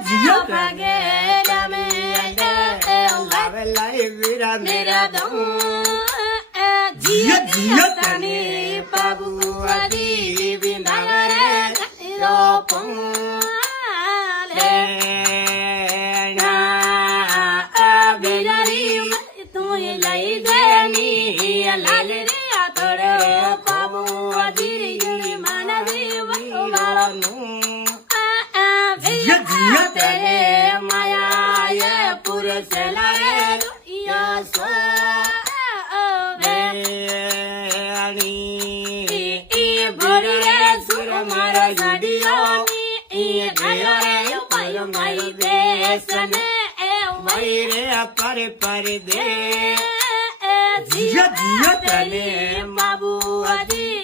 જીઓ ભાગે રામે લાવે લાઈ વીરા મેરા દમ જીઓ તને બાબુ આદી વિનારે રોપં લે ના બેરી તું લઈ દેની લાલ રે આતર બાબુ આદી માનવી વાળનું જીઓ તને માયા પુરુષ લારે યસો મારા ગાડીઓની ઘરે પર મારી બેસને વૈરે પર દે જીઓ તને બાબુ આજી